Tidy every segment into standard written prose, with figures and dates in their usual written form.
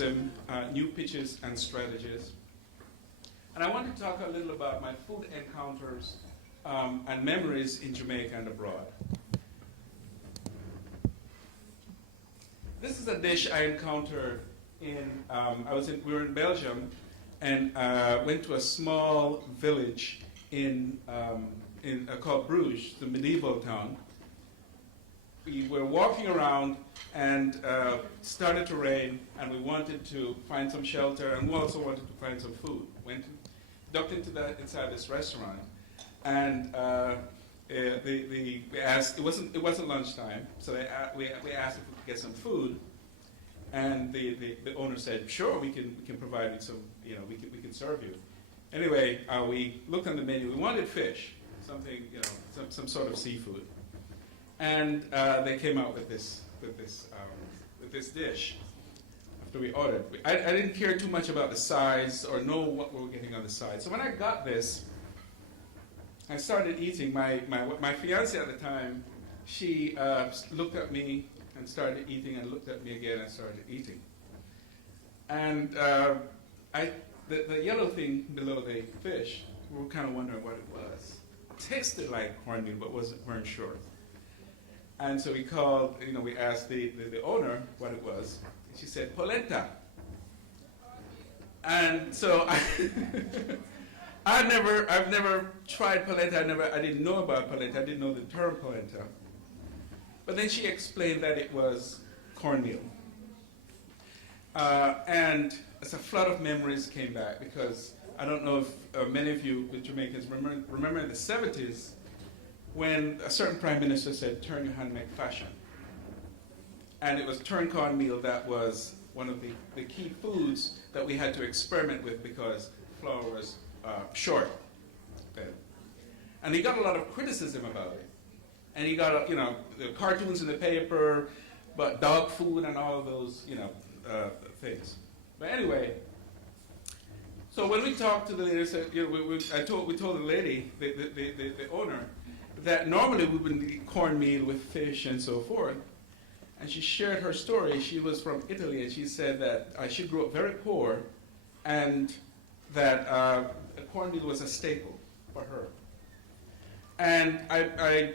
tourism, new pitches and strategies. And I want to talk a little about my food encounters and memories in Jamaica and abroad. This is a dish I encountered we were in Belgium and went to a small village called Bruges, the medieval town. We were walking around and started to rain, and we wanted to find some shelter, and we also wanted to find some food. Ducked inside this restaurant, and we asked. It wasn't lunchtime, so we asked if we could get some food, and the owner said, "Sure, we can provide you some. We can serve you." Anyway, we looked on the menu. We wanted fish, something, some sort of seafood, and they came out with this dish. After we ordered, I didn't care too much about the size or know what we were getting on the side. So when I got this, I started eating. My fiance at the time, she looked at me and started eating, and looked at me again and started eating. And the yellow thing below the fish, we were kind of wondering what it was. It tasted like cornmeal, but weren't sure. And so we called, we asked the owner what it was. And she said, polenta. And so I've never tried polenta. I didn't know about polenta. I didn't know the term polenta. But then she explained that it was cornmeal. And as a flood of memories came back, because I don't know if many of you with Jamaicans remember in the 70s when a certain prime minister said, turn your hand, make fashion. And it was turned cornmeal that was one of the key foods that we had to experiment with because flour was short then. And he got a lot of criticism about it. And he got, the cartoons in the paper, but dog food and all of those, things. But anyway, so when we talked to the lady, we told the lady, the owner, that normally we would eat cornmeal with fish and so forth. And she shared her story. She was from Italy, and she said that she grew up very poor, and that cornmeal was a staple for her. And I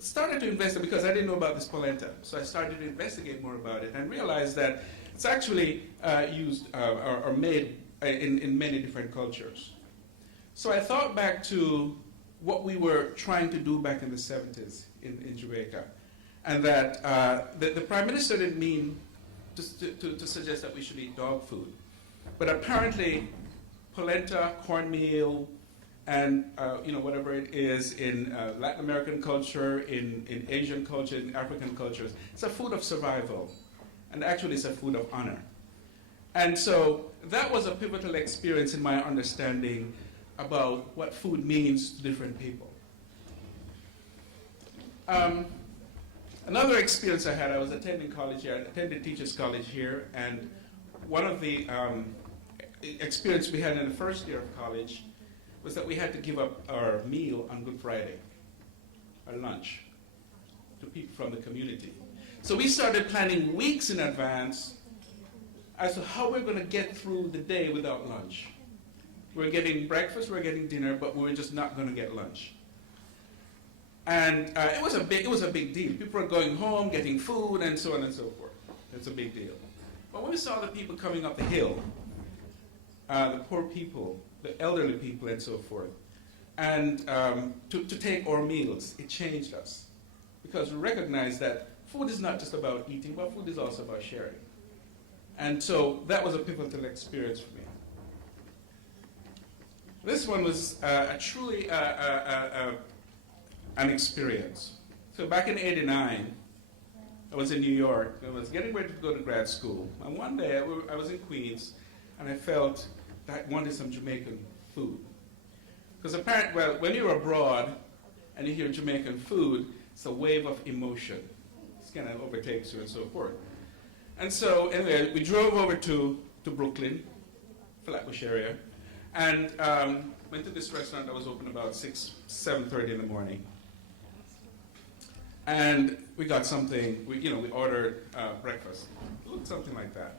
started to investigate, because I didn't know about this polenta. So I started to investigate more about it and realized that it's actually used or made in many different cultures. So I thought back to what we were trying to do back in the 70s in Jamaica. And that the Prime Minister didn't mean to suggest that we should eat dog food. But apparently, polenta, cornmeal, and whatever it is in Latin American culture, in Asian culture, in African cultures, it's a food of survival. And actually, it's a food of honor. And so that was a pivotal experience in my understanding about what food means to different people. Another experience I had, I was attending college here, I attended Teachers College here, and one of the experience we had in the first year of college was that we had to give up our meal on Good Friday, our lunch, to people from the community. So we started planning weeks in advance as to how we're going to get through the day without lunch. We're getting breakfast, we're getting dinner, but we're just not going to get lunch. And it was a big deal. People were going home, getting food, and so on and so forth. It's a big deal. But when we saw the people coming up the hill, the poor people, the elderly people, and so forth, and to take our meals, it changed us. Because we recognized that food is not just about eating, but food is also about sharing. And so that was a pivotal experience for me. This one was truly an experience. So back in '89, I was in New York. I was getting ready to go to grad school. And one day I was in Queens, and I felt that I wanted some Jamaican food. Because apparently, when you're abroad and you hear Jamaican food, it's a wave of emotion. It kind of overtakes you and so forth. And so anyway, we drove over to Brooklyn, Flatbush area, and went to this restaurant that was open about 7:30 in the morning. And we got something, we ordered breakfast. It looked something like that.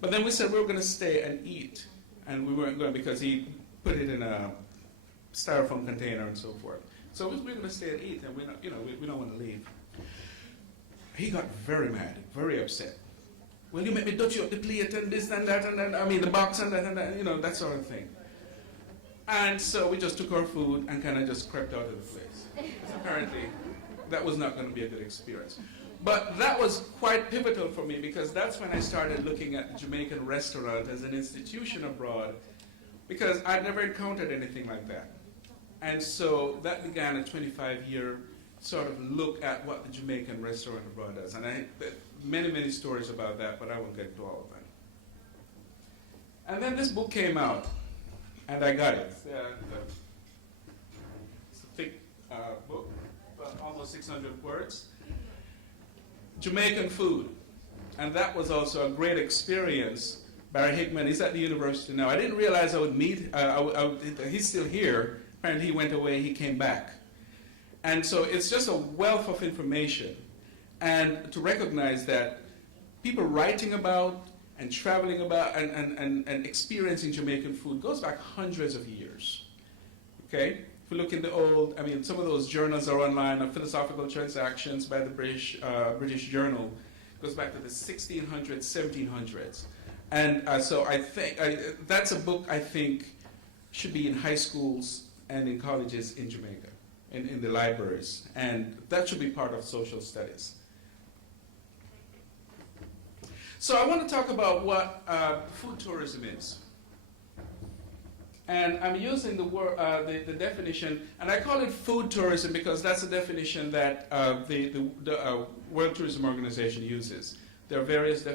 But then we said we were going to stay and eat, and we weren't going because he put it in a styrofoam container and so forth. So we were going to stay and eat, and we don't want to leave. He got very mad, very upset. Well, you make me touch you up the plate and this and that, and then, I mean the box and that, that sort of thing. And so we just took our food and kind of just crept out of the place. Apparently, that was not going to be a good experience. But that was quite pivotal for me because that's when I started looking at the Jamaican restaurant as an institution abroad because I'd never encountered anything like that. And so that began a 25-year sort of look at what the Jamaican restaurant abroad does. And I many, many stories about that, but I won't get into all of them. And then this book came out, and I got it. It's a thick book, about almost 600 words. Jamaican food. And that was also a great experience. Barry Hickman, he's at the university now. I didn't realize I would meet, he's still here. Apparently he went away, he came back. And so it's just a wealth of information. And to recognize that people writing about and traveling about and experiencing Jamaican food goes back hundreds of years. Okay? If we look in the old, some of those journals are online, Philosophical Transactions by the British Journal, goes back to the 1600s, 1700s. And so I think that's a book I think should be in high schools and in colleges in Jamaica, in the libraries. And that should be part of social studies. So I want to talk about what food tourism is. And I'm using the definition, and I call it food tourism because that's the definition that the World Tourism Organization uses. There are various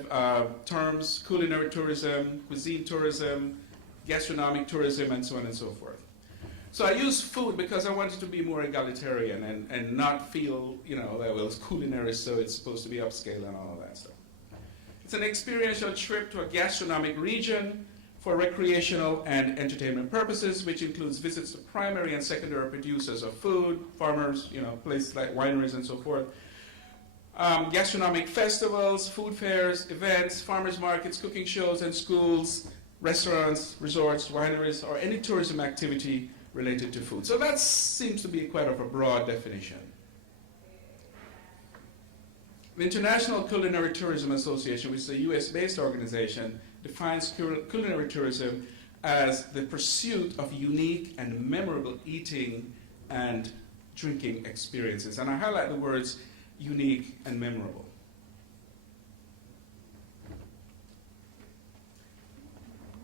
terms: culinary tourism, cuisine tourism, gastronomic tourism, and so on and so forth. So I use food because I wanted to be more egalitarian and not feel, well, it's culinary, so it's supposed to be upscale and all of that stuff. It's an experiential trip to a gastronomic region for recreational and entertainment purposes, which includes visits to primary and secondary producers of food, farmers, places like wineries and so forth. Gastronomic festivals, food fairs, events, farmers markets, cooking shows and schools, restaurants, resorts, wineries, or any tourism activity related to food. So that seems to be quite of a broad definition. The International Culinary Tourism Association, which is a US-based organization, defines culinary tourism as the pursuit of unique and memorable eating and drinking experiences. And I highlight the words unique and memorable.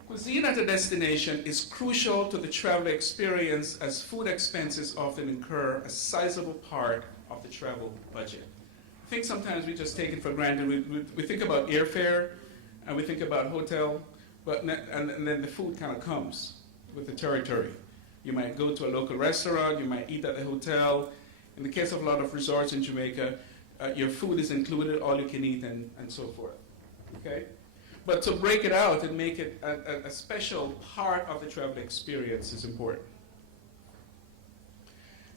Cuisine at a destination is crucial to the travel experience as food expenses often incur a sizable part of the travel budget. I think sometimes we just take it for granted. We think about airfare and we think about hotel, and then the food kind of comes with the territory. You might go to a local restaurant, you might eat at the hotel. In the case of a lot of resorts in Jamaica, your food is included, all you can eat, and so forth. Okay? But to break it out and make it a special part of the travel experience is important.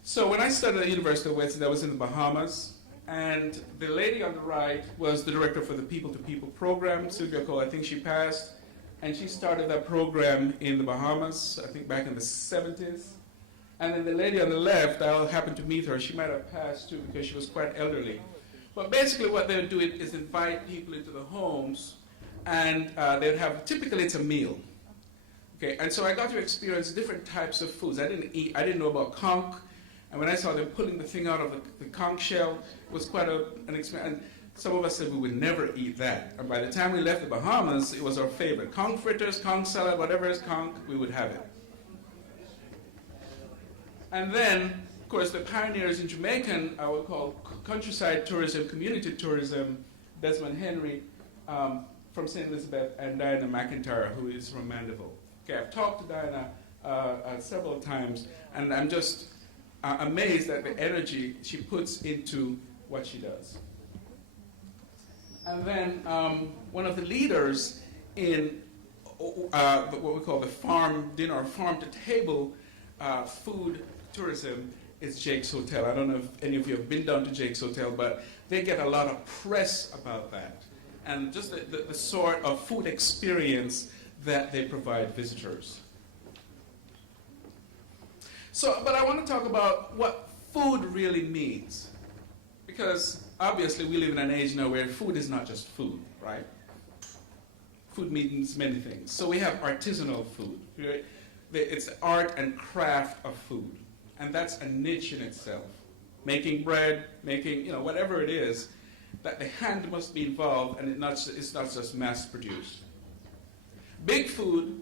So when I studied at the University of West, I was in the Bahamas, and the lady on the right was the director for the People to People program, Sylvia Cole. I think she passed, and she started that program in the Bahamas, I think back in the 70s. And then the lady on the left, I happened to meet her. She might have passed too because she was quite elderly. But basically what they would do is invite people into the homes, and they'd have, typically it's a meal. Okay, and so I got to experience different types of foods. I didn't know about conch, and when I saw them pulling the thing out of the conch shell, it was quite an experience. And some of us said we would never eat that. And by the time we left the Bahamas, it was our favorite. Conch fritters, conch salad, whatever is conch, we would have it. And then, of course, the pioneers in Jamaican, I would call countryside tourism, community tourism, Desmond Henry from St. Elizabeth, and Diana McIntyre, who is from Mandeville. Okay, I've talked to Diana several times, and I'm just amazed at the energy she puts into what she does. And then one of the leaders in what we call the farm dinner or farm to table food tourism is Jake's Hotel. I don't know if any of you have been down to Jake's Hotel, but they get a lot of press about that. and just the sort of food experience that they provide visitors. So, but I want to talk about what food really means. Because obviously we live in an age now where food is not just food, right? Food means many things. So we have artisanal food. Right? It's art and craft of food. And that's a niche in itself. Making bread, making, whatever it is, that the hand must be involved, and it's not just mass-produced. Big food,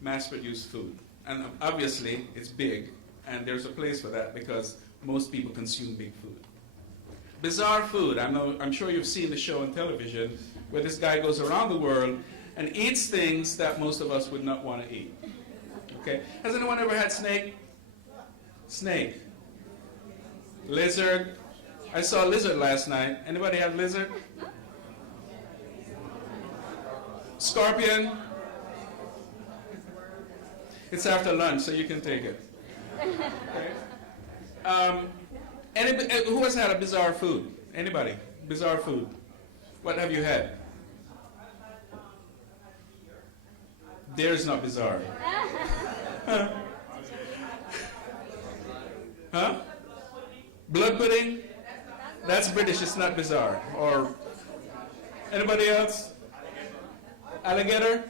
mass-produced food. And obviously, it's big, and there's a place for that because most people consume big food. Bizarre food. I'm sure you've seen the show on television where this guy goes around the world and eats things that most of us would not want to eat. Okay? Has anyone ever had snake? Snake. Lizard. I saw a lizard last night. Anybody have lizard? Scorpion. It's after lunch, so you can take it. Okay? Who has had a bizarre food? Anybody? Bizarre food. What have you had? Deer is not bizarre. Huh? Huh? Blood pudding? That's British, it's not bizarre. Or anybody else? Alligator?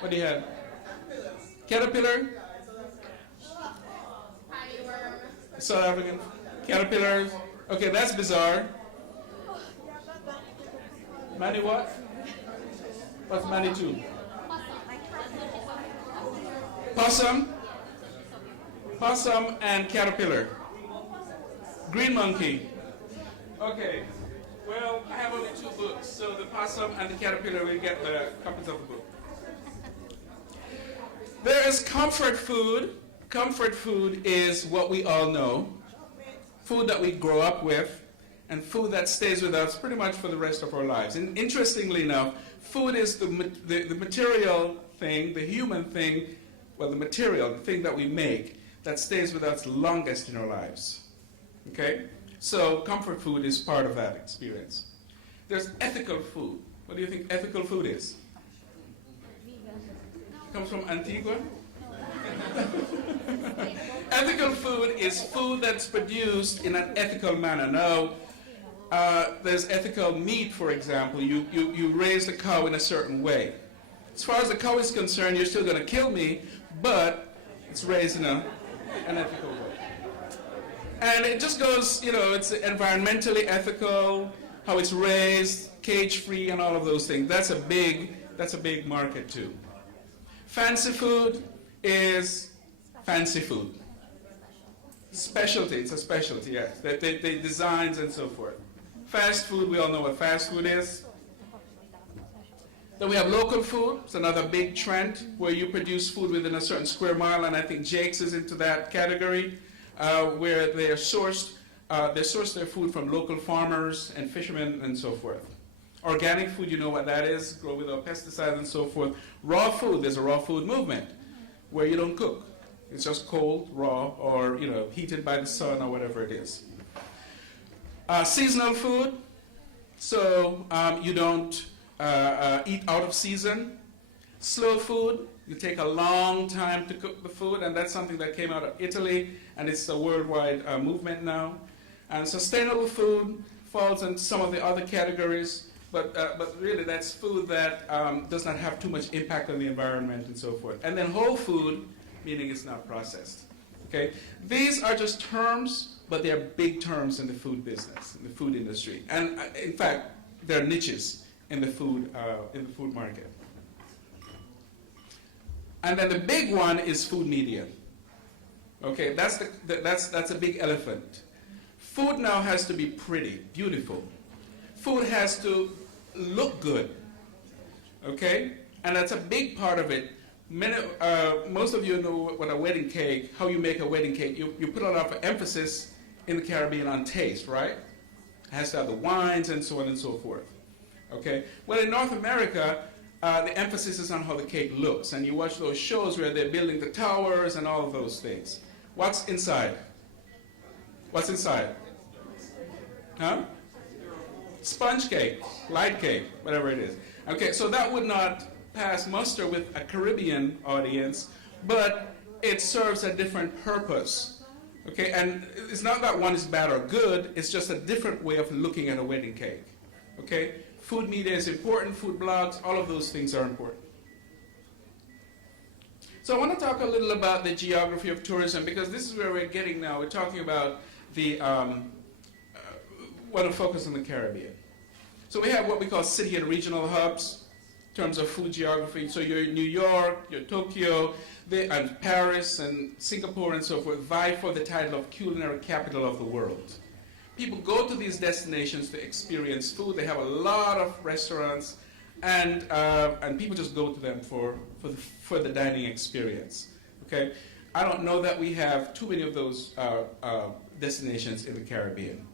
What do you have? Caterpillar? South African? Caterpillars? Okay, that's bizarre. Mani what? What's Mani 2? Possum? Possum and caterpillar. Green monkey. Okay. Well, I have only 2 books, so the possum and the caterpillar will get the copies of the book. There is comfort food. Comfort food is what we all know. Food that we grow up with, and food that stays with us pretty much for the rest of our lives. And interestingly enough, food is the material thing, the human thing, well, the material, the thing that we make, that stays with us longest in our lives. Okay? So comfort food is part of that experience. There's ethical food. What do you think ethical food is? Comes from Antigua? Ethical food is food that's produced in an ethical manner. Now, there's ethical meat, for example. You raise the cow in a certain way. As far as the cow is concerned, you're still going to kill me, but it's raised in an ethical way. And it just goes, it's environmentally ethical, how it's raised, cage-free, and all of those things. That's a big market too. Fancy food is fancy food. Specialty, it's a specialty, yes. They designs and so forth. Fast food, we all know what fast food is. Then we have local food. It's another big trend where you produce food within a certain square mile, and I think Jake's is into that category, where they source their food from local farmers and fishermen and so forth. Organic food, you know what that is, grow without pesticides and so forth. Raw food, there's a raw food movement where you don't cook. It's just cold, raw, or heated by the sun or whatever it is. Seasonal food, so you don't eat out of season. Slow food, you take a long time to cook the food, and that's something that came out of Italy, and it's a worldwide movement now. And sustainable food falls in some of the other categories, but really that's food that does not have too much impact on the environment and so forth. And then whole food, meaning it's not processed. Okay? These are just terms, but they're big terms in the food business, in the food industry. And in fact, they're niches in the food market. And then the big one is food media. Okay, that's a big elephant. Food now has to be pretty, beautiful. Food has to look good. Okay? And that's a big part of it. Most of you know what a wedding cake, how you make a wedding cake. You put a lot of emphasis in the Caribbean on taste, right? It has to have the wines and so on and so forth. Okay? Well, in North America, the emphasis is on how the cake looks. And you watch those shows where they're building the towers and all of those things. What's inside? What's inside? Huh? Sponge cake, light cake, whatever it is. Okay, so that would not pass muster with a Caribbean audience, but it serves a different purpose. Okay, and it's not that one is bad or good, it's just a different way of looking at a wedding cake. Okay, food media is important, food blogs, all of those things are important. So I want to talk a little about the geography of tourism, because this is where we're getting now. We're talking about the, want to focus on the Caribbean. So we have what we call city and regional hubs in terms of food geography. So you're in New York, you're Tokyo, and Paris and Singapore and so forth vie for the title of culinary capital of the world. People go to these destinations to experience food. They have a lot of restaurants, and people just go to them for the dining experience. Okay, I don't know that we have too many of those destinations in the Caribbean.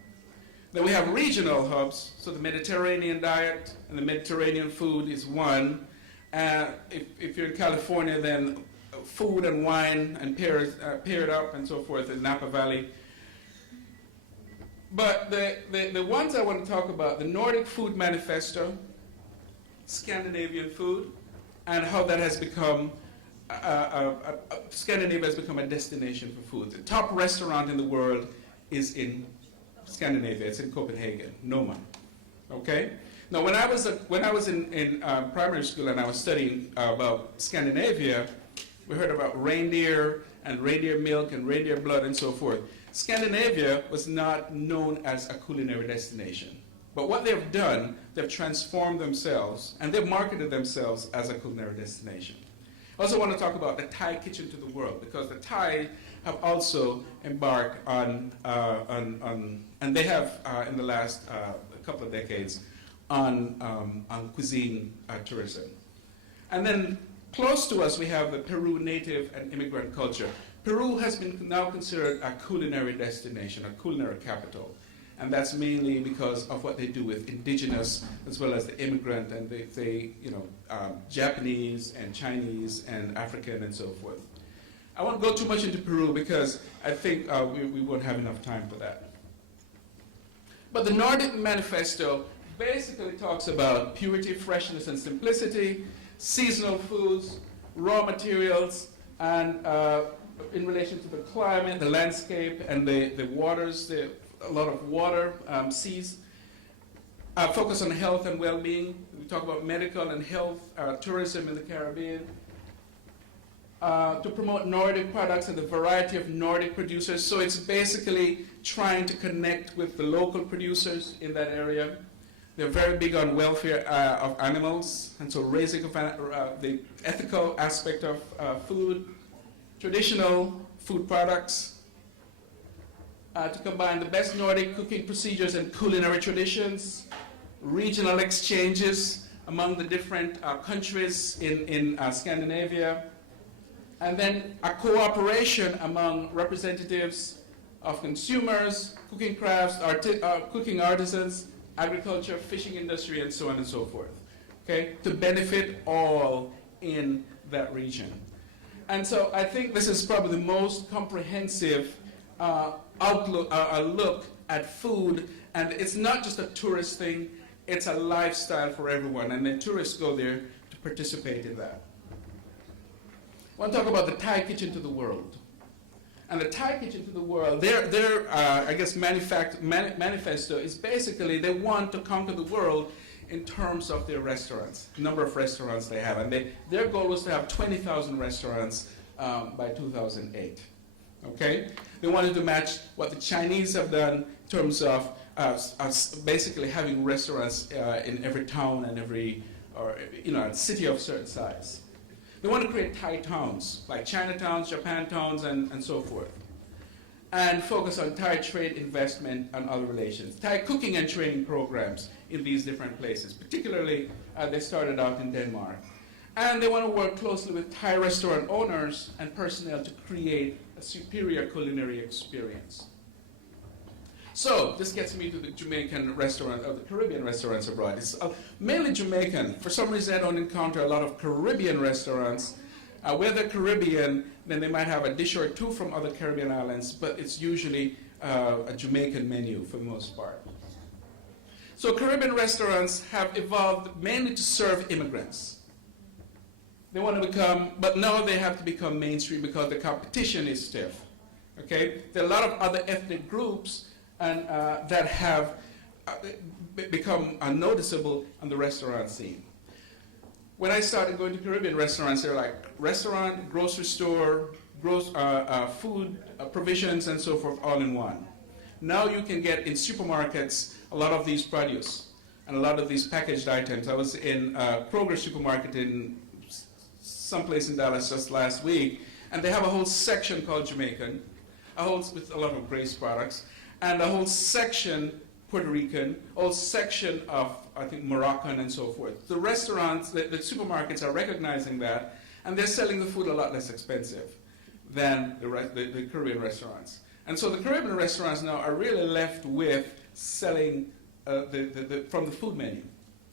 Then we have regional hubs. So the Mediterranean diet and the Mediterranean food is one. If you're in California, then food and wine and paired up and so forth in Napa Valley. But the ones I want to talk about, the Nordic Food Manifesto, Scandinavian food, and how that has become, Scandinavia has become a destination for food. The top restaurant in the world is in Scandinavia. It's in Copenhagen, Noma. Okay? Now, when I was in primary school and I was studying about Scandinavia, we heard about reindeer and reindeer milk and reindeer blood and so forth. Scandinavia was not known as a culinary destination. But what they've done, they've transformed themselves and they've marketed themselves as a culinary destination. I also want to talk about the Thai kitchen to the world, because the Thai have also embarked on and they have in the last couple of decades on cuisine tourism. And then close to us we have the Peru native and immigrant culture. Peru has been now considered a culinary destination, a culinary capital. And that's mainly because of what they do with indigenous as well as the immigrant and Japanese and Chinese and African and so forth. I won't go too much into Peru because I think we won't have enough time for that. But the Nordic Manifesto basically talks about purity, freshness, and simplicity, seasonal foods, raw materials, and in relation to the climate, the landscape, and the waters, a lot of water, seas. Focus on health and well-being. We talk about medical and health tourism in the Caribbean. To promote Nordic products and the variety of Nordic producers. So it's basically trying to connect with the local producers in that area. They're very big on welfare of animals, and so raising of the ethical aspect of food, traditional food products, to combine the best Nordic cooking procedures and culinary traditions, regional exchanges among the different countries in Scandinavia, and then a cooperation among representatives of consumers, cooking crafts, cooking artisans, agriculture, fishing industry, and so on and so forth, okay, to benefit all in that region. And so I think this is probably the most comprehensive look at food, and it's not just a tourist thing, it's a lifestyle for everyone, and then tourists go there to participate in that. I want to talk about the Thai kitchen to the world. And the Thai kitchen to the world, their I guess, manifesto is basically they want to conquer the world in terms of their restaurants, number of restaurants they have. And their goal was to have 20,000 restaurants by 2008. Okay? They wanted to match what the Chinese have done in terms of basically having restaurants in every town and every, a city of certain size. They want to create Thai towns, like Chinatowns, Japantowns, and so forth. And focus on Thai trade, investment, and other relations. Thai cooking and training programs in these different places. Particularly, they started out in Denmark. And they want to work closely with Thai restaurant owners and personnel to create a superior culinary experience. So this gets me to the Jamaican restaurant, or the Caribbean restaurants abroad. It's mainly Jamaican. For some reason, I don't encounter a lot of Caribbean restaurants. Where they're Caribbean, then they might have a dish or two from other Caribbean islands, but it's usually a Jamaican menu for the most part. So Caribbean restaurants have evolved mainly to serve immigrants. They want to become, but now they have to become mainstream because the competition is stiff. Okay? There are a lot of other ethnic groups and, that have become noticeable on the restaurant scene. When I started going to Caribbean restaurants, they're like restaurant, grocery store, food, provisions, and so forth, all in one. Now you can get in supermarkets a lot of these produce and a lot of these packaged items. I was in Kroger supermarket in someplace in Dallas just last week, and they have a whole section called Jamaican, with a lot of Grace products, and a whole section Puerto Rican, a whole section of, I think, Moroccan and so forth. The restaurants, the supermarkets are recognizing that, and they're selling the food a lot less expensive than the Caribbean restaurants. And so the Caribbean restaurants now are really left with selling from the food menu,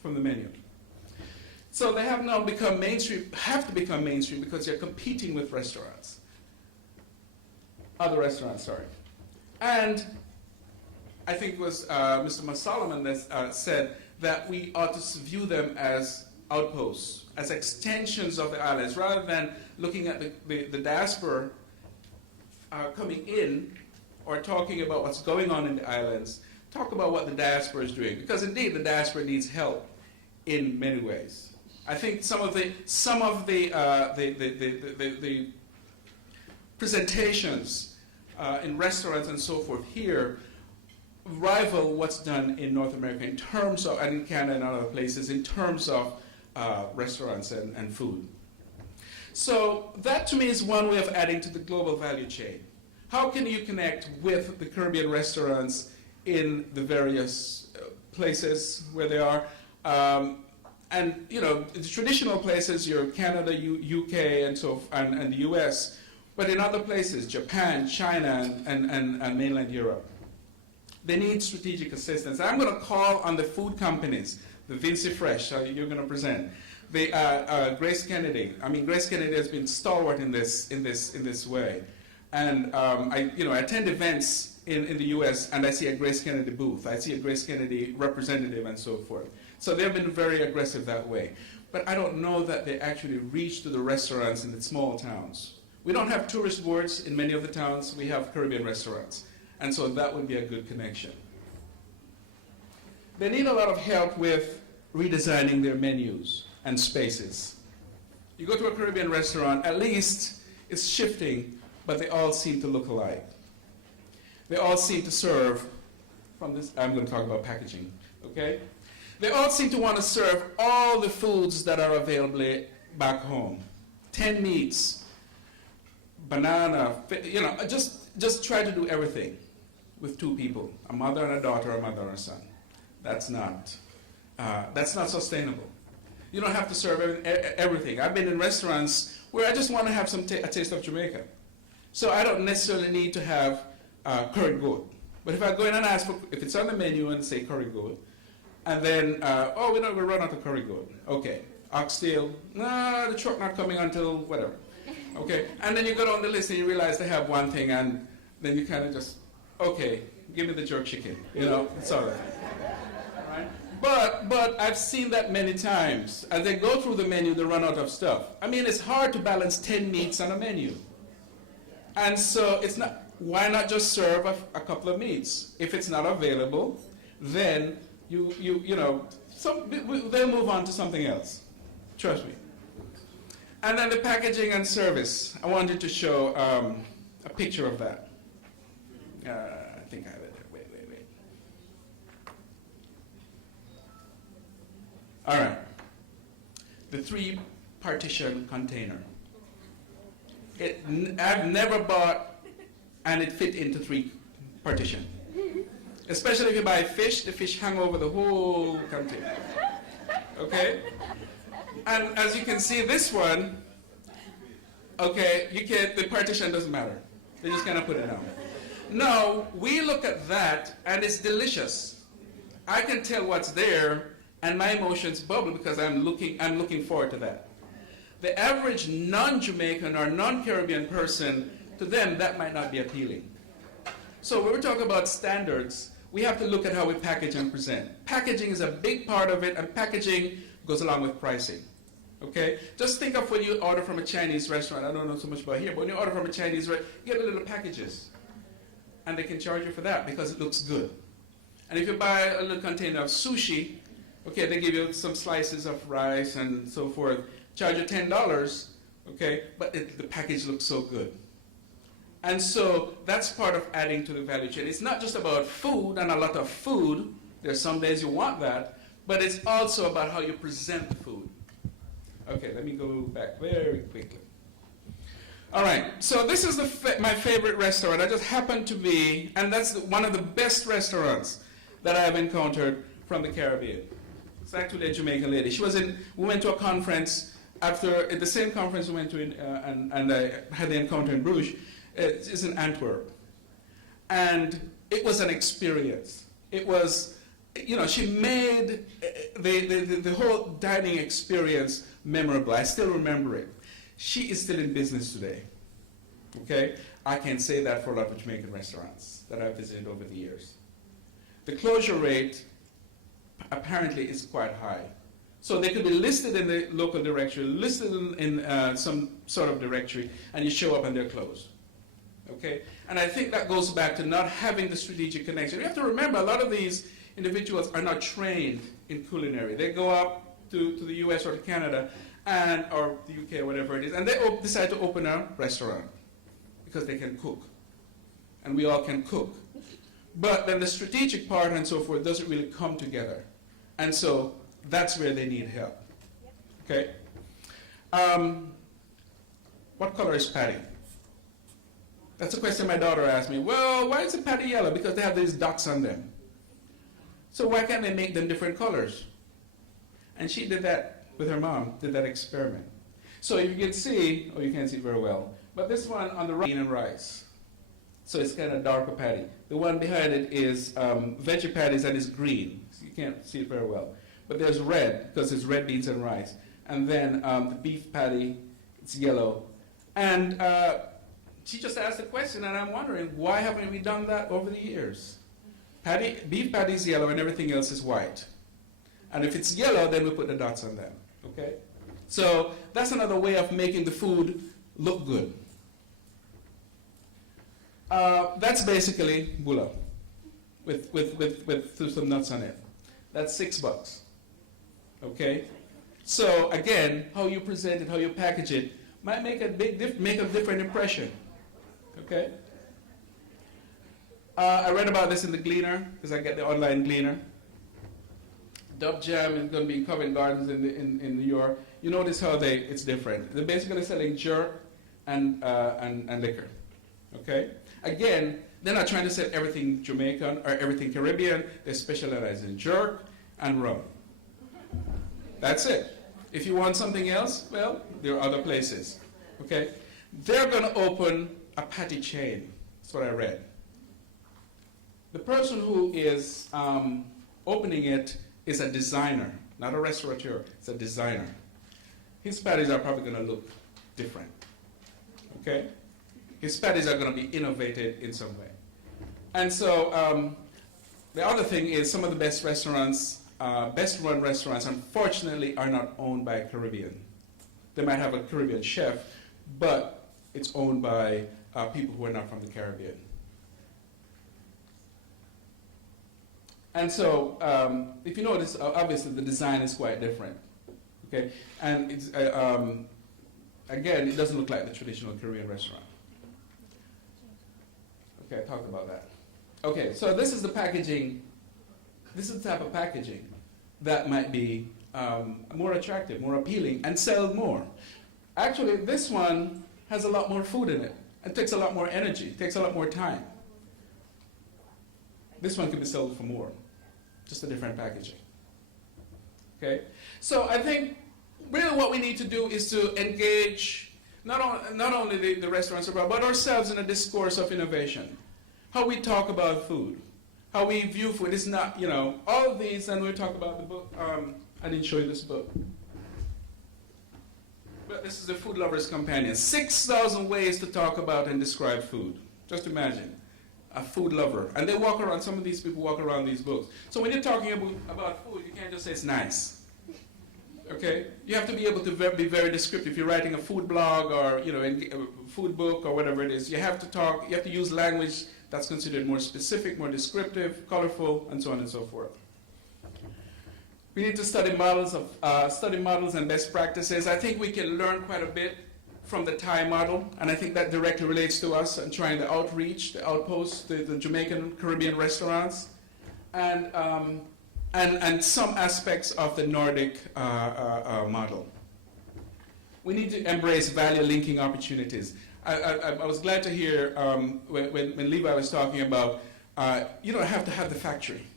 from the menu. So they have now become mainstream, have to become mainstream because they're competing with restaurants. Other restaurants, sorry. And I think it was Mr. Solomon that said that we ought to view them as outposts, as extensions of the islands, rather than looking at the diaspora coming in or talking about what's going on in the islands. Talk about what the diaspora is doing, because indeed the diaspora needs help in many ways. I think some of the presentations in restaurants and so forth here rival what's done in North America in terms of, and in Canada and other places, in terms of restaurants and food. So that to me is one way of adding to the global value chain. How can you connect with the Caribbean restaurants in the various places where they are? And you know, the traditional places, you're Canada, UK, and the US, but in other places, Japan, China, and mainland Europe. They need strategic assistance. I'm going to call on the food companies, the Vinci Fresh, you're going to present, the Grace Kennedy. I mean, Grace Kennedy has been stalwart in this way. And I attend events in the US, and I see a Grace Kennedy booth. I see a Grace Kennedy representative and so forth. So they've been very aggressive that way. But I don't know that they actually reach to the restaurants in the small towns. We don't have tourist boards in many of the towns. We have Caribbean restaurants. And so that would be a good connection. They need a lot of help with redesigning their menus and spaces. You go to a Caribbean restaurant, at least it's shifting, but they all seem to look alike. They all seem to serve from this, I'm going to talk about packaging, okay? They all seem to want to serve all the foods that are available back home. 10 meats, banana, you know, just try to do everything with two people, a mother and a daughter, a mother and a son. That's not sustainable. You don't have to serve everything. I've been in restaurants where I just want to have a taste of Jamaica. So I don't necessarily need to have curry goat. But if I go in and ask for, if it's on the menu and say curry goat, and then, we're not going to run out of curry goat. Okay. Oxtail, the truck not coming until whatever. Okay. And then you go down the list and you realize they have one thing, and then you kind of just, okay, give me the jerk chicken. You know, it's all right. Right? But I've seen that many times. As they go through the menu, they run out of stuff. I mean, it's hard to balance 10 meats on a menu. And so it's not, why not just serve a couple of meats? If it's not available, then they'll move on to something else. Trust me. And then the packaging and service. I wanted to show a picture of that. I think I have it there. Wait. All right. The 3-partition container. I've never bought, and it fit into 3 partition. Especially if you buy fish, the fish hang over the whole container. Okay? And as you can see, this one, okay, the partition doesn't matter. They just kind of put it down. Now, we look at that, and it's delicious. I can tell what's there, and my emotions bubble because I'm looking forward to that. The average non-Jamaican or non-Caribbean person, to them, that might not be appealing. So when we talk about standards, we have to look at how we package and present. Packaging is a big part of it, and packaging goes along with pricing. Okay? Just think of when you order from a Chinese restaurant. I don't know so much about here, but when you order from a Chinese restaurant, you get the little packages. And they can charge you for that because it looks good. And if you buy a little container of sushi, okay, they give you some slices of rice and so forth, charge you $10, okay, but the package looks so good. And so that's part of adding to the value chain. It's not just about food and a lot of food. There's some days you want that, but it's also about how you present the food. Okay, let me go back very quickly. All right, so this is my favorite restaurant. I just happened to be, and that's one of the best restaurants that I have encountered from the Caribbean. It's actually a Jamaican lady. We went to a conference at the same conference we went to, and I had the encounter in Bruges. It's in Antwerp. And it was an experience. It was, she made the whole dining experience memorable. I still remember it. She is still in business today. Okay? I can say that for a lot of Jamaican restaurants that I've visited over the years. The closure rate apparently is quite high. So they could be listed in the local directory, listed in some sort of directory, and you show up and they're closed. Okay? And I think that goes back to not having the strategic connection. You have to remember, a lot of these individuals are not trained in culinary. They go up to the US or to Canada, or the UK, or whatever it is, and they decide to open a restaurant because they can cook. And we all can cook. But then the strategic part and so forth doesn't really come together. And so that's where they need help. Okay? What color is patty? That's a question my daughter asked me. Well, why is the patty yellow? Because they have these dots on them. So why can't they make them different colors? And she did that with her mom, did that experiment. So you can see, you can't see it very well, but this one on the right, bean and rice. So it's kind of darker patty. The one behind it is veggie patties and it's green. So you can't see it very well. But there's red, because it's red beans and rice. And then the beef patty, it's yellow. And she just asked a question, and I'm wondering, why haven't we done that over the years? Beef patty is yellow and everything else is white. And if it's yellow, then we put the dots on them. Okay? So that's another way of making the food look good. That's basically bulla with some nuts on it. That's $6. Okay? So again, how you present it, how you package it, might make a different impression. Okay? I read about this in the Gleaner, because I get the online Gleaner. Dub Jam is going to be in Covent Gardens in New York. You notice how it's different. They're basically selling jerk and liquor. Okay? Again, they're not trying to sell everything Jamaican or everything Caribbean. They specialize in jerk and rum. That's it. If you want something else, well, there are other places. Okay? They're going to open a patty chain. That's what I read. The person who is opening it is a designer, not a restaurateur. It's a designer. His patties are probably going to look different. Okay? His patties are going to be innovated in some way. And so the other thing is some of the best restaurants, best-run restaurants, unfortunately, are not owned by a Caribbean. They might have a Caribbean chef, but it's owned by people who are not from the Caribbean. And so, if you notice, obviously the design is quite different. Okay, and it's again, it doesn't look like the traditional Korean restaurant. Okay, I talked about that. Okay, so this is the packaging. This is the type of packaging that might be more attractive, more appealing, and sell more. Actually, this one has a lot more food in it. It takes a lot more energy. It takes a lot more time. This one could be sold for more. Just a different packaging. Okay? So I think really what we need to do is to engage not only the restaurants abroad, but ourselves in a discourse of innovation. How we talk about food. How we view food. It's not, all of these, and we'll talk about the book. I didn't show you this book. But this is the Food Lover's Companion. 6,000 ways to talk about and describe food. Just imagine. a food lover. And they walk around, some of these people walk around these books. So when you're talking about food, you can't just say it's nice. Okay? You have to be able to be very descriptive. If you're writing a food blog or a food book or whatever it is, you have to use language that's considered more specific, more descriptive, colorful, and so on and so forth. We need to study models and best practices. I think we can learn quite a bit from the Thai model, and I think that directly relates to us and trying the outreach, the outposts, the Jamaican Caribbean restaurants, and some aspects of the Nordic model. We need to embrace value linking opportunities. I was glad to hear when Levi was talking about you don't have to have the factory.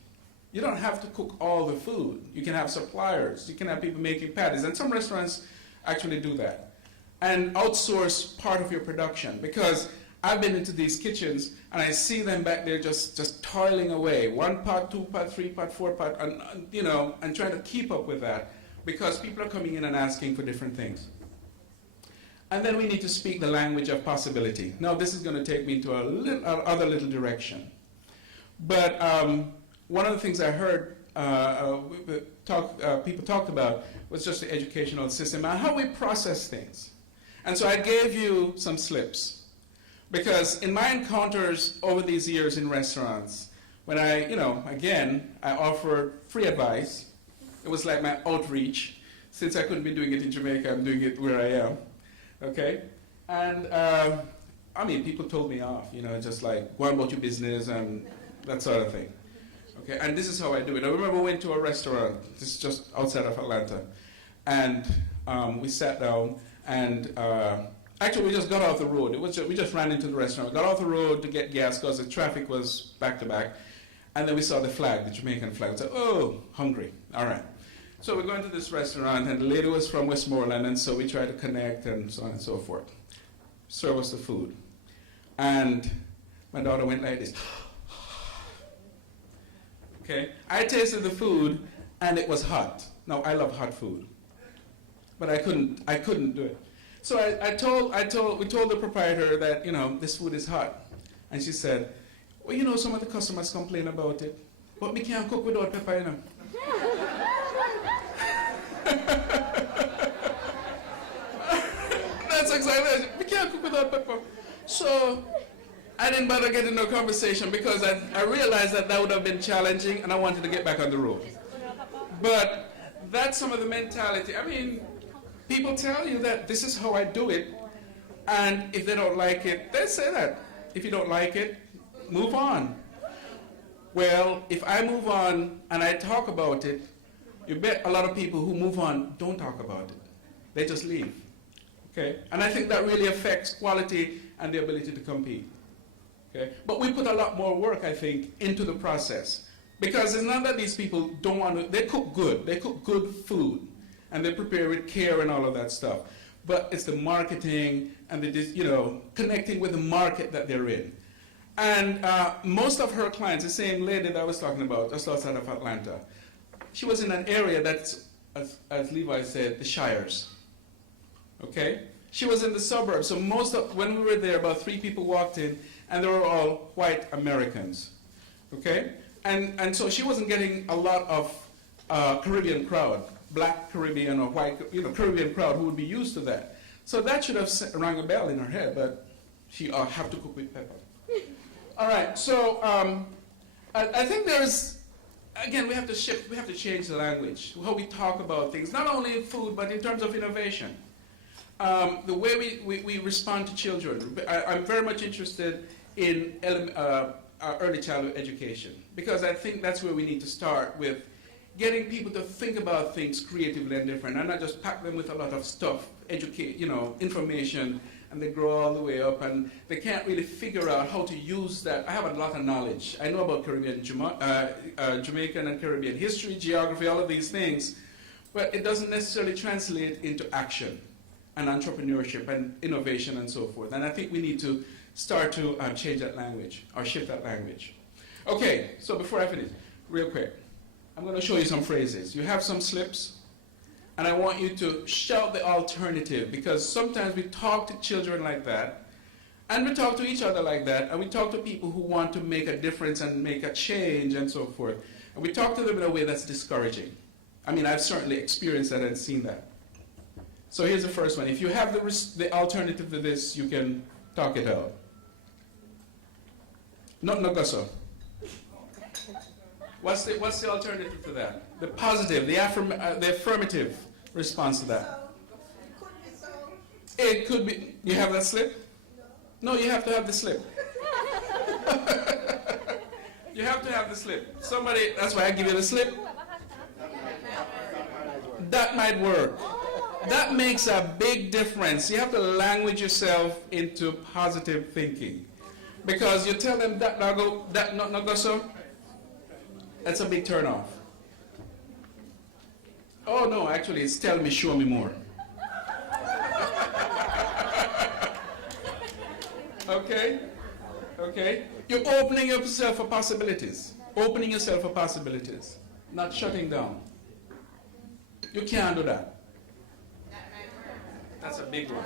You don't have to cook all the food. You can have suppliers. You can have people making patties, and some restaurants actually do that. And outsource part of your production, because I've been into these kitchens and I see them back there just toiling away, 1 pot, 2 pot, 3 pot, 4 pot, and trying to keep up with that, because people are coming in and asking for different things. And then we need to speak the language of possibility. Now this is going to take me to other little direction. But one of the things I heard people talked about was just the educational system and how we process things. And so I gave you some slips, because in my encounters over these years in restaurants, when I offered free advice. It was like my outreach. Since I couldn't be doing it in Jamaica, I'm doing it where I am, okay? And people told me off, just like, go on about your business and that sort of thing. Okay, and this is how I do it. I remember we went to a restaurant, this is just outside of Atlanta, and we sat down, and actually we just got off the road. We just ran into the restaurant. We got off the road to get gas because the traffic was back to back, and then we saw the flag, the Jamaican flag. We said, oh, hungry, all right. So we go into this restaurant, and the lady was from Westmoreland, and so we tried to connect and so on and so forth. Serve us the food. And my daughter went like this. Okay, I tasted the food, and it was hot. Now, I love hot food, but I couldn't do it. So we told the proprietor that, this food is hot. And she said, well, some of the customers complain about it, but we can't cook without pepper, That's exactly it. We can't cook without pepper. So I didn't bother getting no conversation, because I realized that would have been challenging, and I wanted to get back on the road. But that's some of the mentality. People tell you that this is how I do it, and if they don't like it, they say that. If you don't like it, move on. Well, if I move on and I talk about it, you bet a lot of people who move on don't talk about it. They just leave. Okay? And I think that really affects quality and the ability to compete. Okay? But we put a lot more work, I think, into the process. Because it's not that these people don't want to, they cook good. They cook good food. And they prepare with care and all of that stuff. But it's the marketing and the, connecting with the market that they're in. And most of her clients, the same lady that I was talking about, just outside of Atlanta, she was in an area that's, as Levi said, the Shires. Okay? She was in the suburbs. So when we were there, about 3 people walked in, and they were all white Americans. Okay? And so she wasn't getting a lot of Caribbean crowd, black Caribbean or white, Caribbean crowd who would be used to that. So that should have rang a bell in her head, but she have to cook with pepper. All right, so I think there's, again, we have to shift, we have to change the language, how we talk about things, not only in food, but in terms of innovation. The way we respond to children. I'm very much interested in early childhood education, because I think that's where we need to start with getting people to think about things creatively and different, and not just pack them with a lot of stuff, information, and they grow all the way up, and they can't really figure out how to use that. I have a lot of knowledge. I know about Caribbean, Jamaican and Caribbean history, geography, all of these things, but it doesn't necessarily translate into action and entrepreneurship and innovation and so forth. And I think we need to start to change that language, or shift that language. Okay, so before I finish, real quick, I'm going to show you some phrases. You have some slips, and I want you to shout the alternative, because sometimes we talk to children like that, And we talk to each other like that, and we talk to people who want to make a difference and make a change and so forth. And we talk to them in a way that's discouraging. I mean, I've certainly experienced that and seen that. So here's the first one. If you have the alternative to this, you can talk it out. Not Nagoso. What's the alternative to that? The positive, the affirmative response to that. It could be. You have that slip? No, you have to have the slip. You have to have the slip. Somebody, that's why I give you the slip. That might work. That makes a big difference. You have to language yourself into positive thinking. Because you tell them that not go so, that's a big turn off. Oh no, actually it's tell me, show me more. Okay? Okay? You're opening yourself for possibilities. Opening yourself for possibilities. Not shutting down. You can't do that. That's a big one.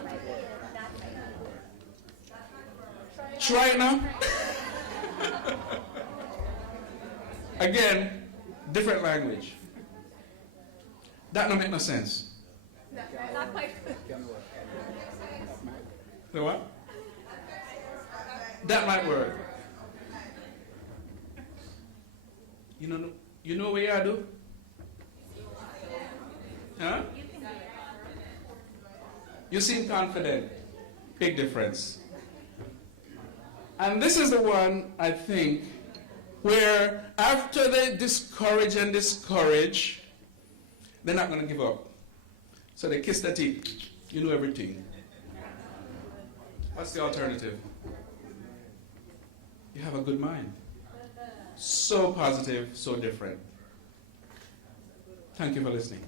Try it now. Again, different language. That don't make no sense. The what? That might work. You know what you gotta do? Huh? You seem confident. Big difference. And this is the one, I think, where after they discourage and discourage, they're not going to give up. So they kiss their teeth. You know everything. What's the alternative? You have a good mind. So positive, so different. Thank you for listening.